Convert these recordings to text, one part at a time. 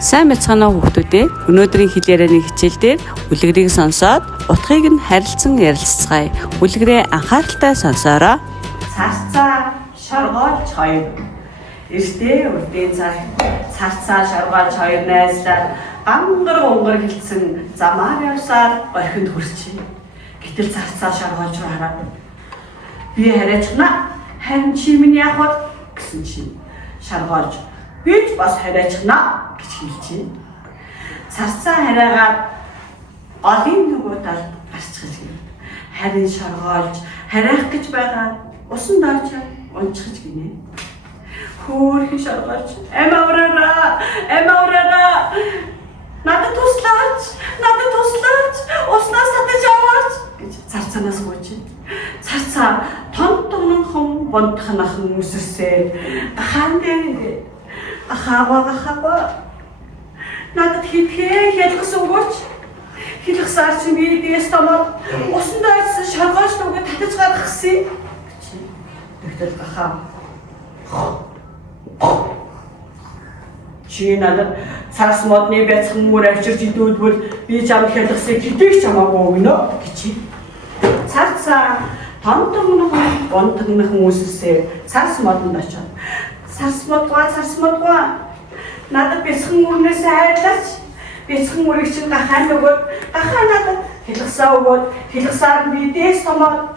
Сайн мэцгаана уу хүүхдүүдээ. Өнөөдрийн хэл ярианы хичээл дээр үлгэрийг сонсоод утгыг нь харилцан ярилцгаая. Үлгэрээ анхааралтай сонсоорой. Царцаа шоргоолж хоёр. Эртээ үрдийн царцаа шоргоолж хоёр найзлаад гангар хэлсэн замаар явсаар орхинд хүрчээ. Гэтэл царцаа шоргоолж хараад би хараачихна. Харин чи минь яах вэ гэсэн чинь шоргоолж бид бас хараачихна гэж хэлжээ. Царцаа хараагаад голын нөгөө талд гарчхаж гинэ. Харин шоргоолж хараах гэж байгаа усан дооч унчхаж гинэ. Хөөрхөн шоргоолж эм авраараа надад туслаач уснаас татаж аваач гэж царцаанаас гуйж. Царцаа тонтогнхон бонтхнахан үсэрсээ хаан дээр ингээд ахаа надад хитгэе хэлгэсэн өгөөч. Хэлгсаар чи бидээс томоо усан дайс шоргоолж нүгэ татаж гарах гэсэн. Тэгтэл ахаа чи надад цаас модны бяцхан мөр авчирч идүүлбэл би чамд хэлгэсээ хэдийг чамаагүй өгнө гэж. Царцаа тонтогнхон бонтгонхон үсэрсээ цаас модонд очив. Царс модгоо надад бяцхан мөрнөөс хайрлаач. Бяцхан мөрийг чинь гахаа нөгөөд гахаа надад хэлгсаа өгөөд хэлгсаар нь бидээс томоод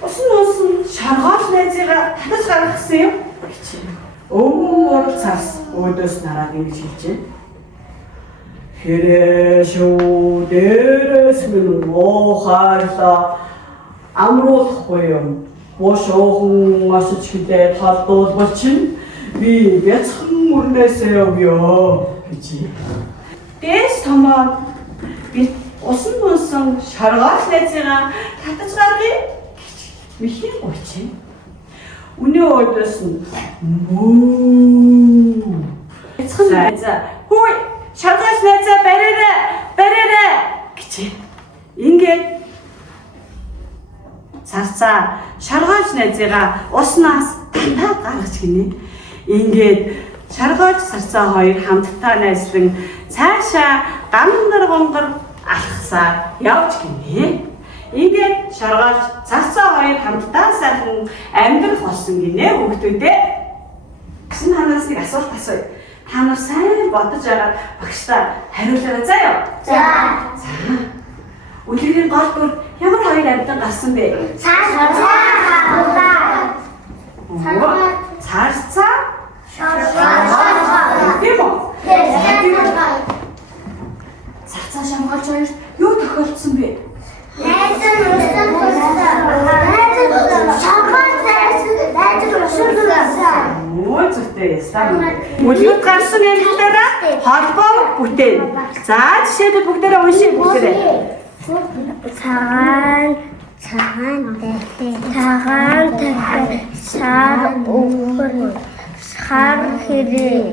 усан шоргоолж найзыгаа татаж гарах гэсэн юм гэж. Өвөр царс өөдөөс нараад ингэж хэлжээ. Хэрэг шүү дээрээс минь моохаалаа амруулахгүй юм. Бошоохон асч хидээ талдуулбал чинь би бяцхан мөрнөөсөө явъя гэж. Дээс томоо би усан шоргоолж найзыгаа татаж гаргая гэж мэхийн гуйч. Өнөө өдөөс нь мөө. Бяцхан найзаа хөөе шоргоолж найзаа бариараа гэж. Ингээд царцаа шоргоолж найзыгаа уснаас татаад гаргаж гинэ. Ингээд шоргоолж царцаа хоёр хамтдаа найзлан цаашаа гангар алхасаар явж гинэ. Ингээд шоргоолж царцаа хоёр хамтдаа сайхан амьдрах болсон гинэ хүүхдүүдээ. Гэсэн танаас нэг асуулт асууя. Та нар сайн бодож агаад багштай хариулаарай заяа. За. Үлгэрийн гол дүр ямар хоёр амьтан гарсан бэ? Царцаа. Царцаа. Тийм үү? Царцаа шоргоолж хоёр юу тохиолдсон бэ? Үлгэр гарсан амьтдаараа холбоо бүтээн. За жишээлбэл бүгдээрээ уншия бүгдээрээ. Цагаан сар өвөр сар хэрэг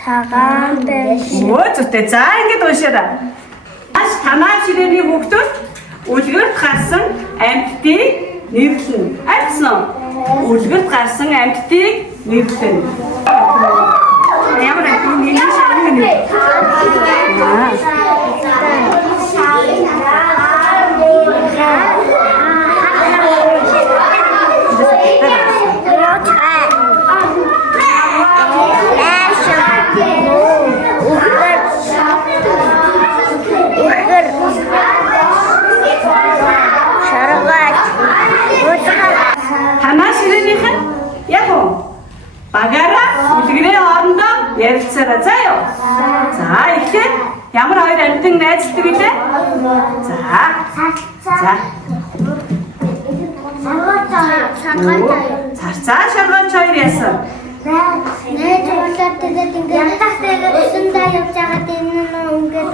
цагаан биш. Зүйтэй. За ингэж уншаарай. Танаа ширээний хүүхдүүд үлгэрт гарсан амьтдыг нэрлэн. Альцсан уу? Үлгэрт гарсан амьтдыг нэрлэн. Ямар нэг нэлээд шаарны нэр. Танаа ширээнийхэн яг уу багаараа үлгэрийн хоорондоо ярилцаарай заа юу. За эхлээд ямар хоёр амьтан найзлдаг вэ? За. Царцаа шоргоолж хоёр яасан? Нээд болоод тэгээд ингээд ятахтэйгээ өсөндөө явж байгаад энэ ингээд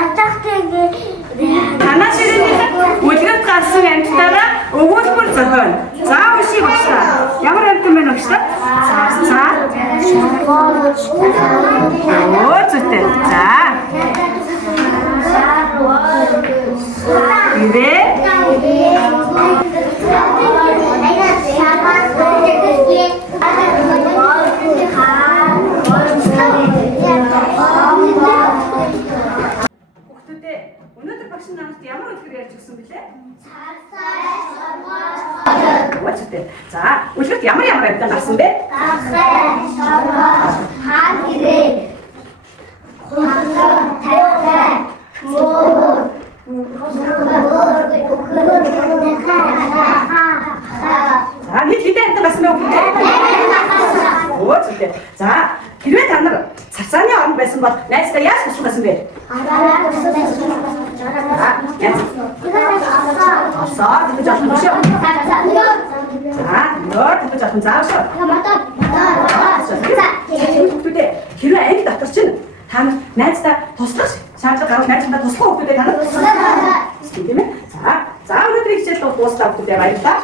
ятахтэйгээ танаа ширээнийхэн үлгэрт гарсан амьтдаараа өгүүлбэр зохион. За уншия багшаа. Ямар амьтан бэ багшаа? Царцаа. Зүйтэй. За. Ивэ. Үгүй. За, үлгэрт ямар амьтан гарсан бэ? За, нэг хэдэн амьтан гарсан бэ үгүй. За, хэрвээ та нар цацааны орнд байсан бол найзтай яаж тусах байсан бэ? Осоо тэгж олох юм шүү. За, нөр тэгж олох заав шүү. Хүүхдүүдээ хэрвээ анги дотор чинь та нар найзтай туслах шаардлага гарвал найзтай туслах хүүхдүүдээ та нар туслах тийм ээ. За, өнөөдрийн хичээл дууссан хүүхдүүдээ баярлалаа.